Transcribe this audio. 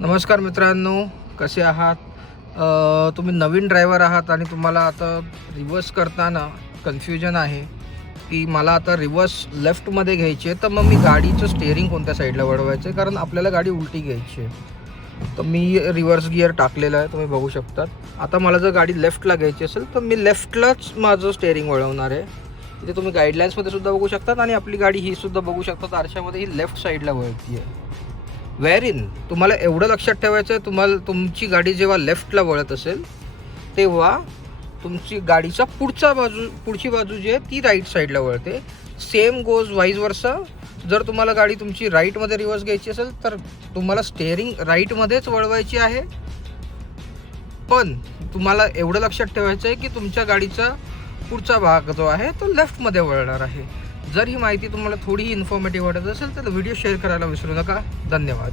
नमस्कार मित्रांनो, कसे आहात? तुम्ही नवीन ड्रायव्हर आहात आणि तुम्हाला आता रिव्हर्स करताना कन्फ्युजन आहे की मला आता रिव्हर्स लेफ्टमध्ये घ्यायची आहे, तर मग मी गाडीचं स्टेअरिंग कोणत्या साईडला वळवायचं आहे, कारण आपल्याला गाडी उलटी घ्यायची आहे. तर मी रिव्हर्स गिअर टाकलेला आहे, तुम्ही बघू शकतात. आता मला जर गाडी लेफ्टला घ्यायची असेल तर मी लेफ्टलाच माझं स्टेअरिंग वळवणार आहे. इथे तुम्ही गाईडलाईन्समध्ये सुद्धा बघू शकतात आणि आपली गाडी ही सुद्धा बघू शकतात, आरशामध्ये ही लेफ्ट साईडला वळती आहे. इन तुम्हाला एवढं लक्षात ठेवायचं आहे, तुमची गाडी जेव्हा लेफ्टला वळत असेल तेव्हा तुमची गाडीचा पुढची बाजू जी आहे ती राईट साईडला वळते. सेम गोज वाईज वर्सा. जर तुम्हाला गाडी तुमची राईटमध्ये रिव्हर्स घ्यायची असेल तर तुम्हाला स्टेअरिंग राईटमध्येच वळवायची आहे, पण तुम्हाला एवढं लक्षात ठेवायचं आहे की तुमच्या गाडीचा पुढचा भाग जो आहे तो लेफ्टमध्ये वळणार आहे. जर ही माहिती तुम्हाला थोडी इन्फॉर्मेटिव्ह वाटत असेल तर व्हिडिओ शेअर करायला विसरू नका. धन्यवाद.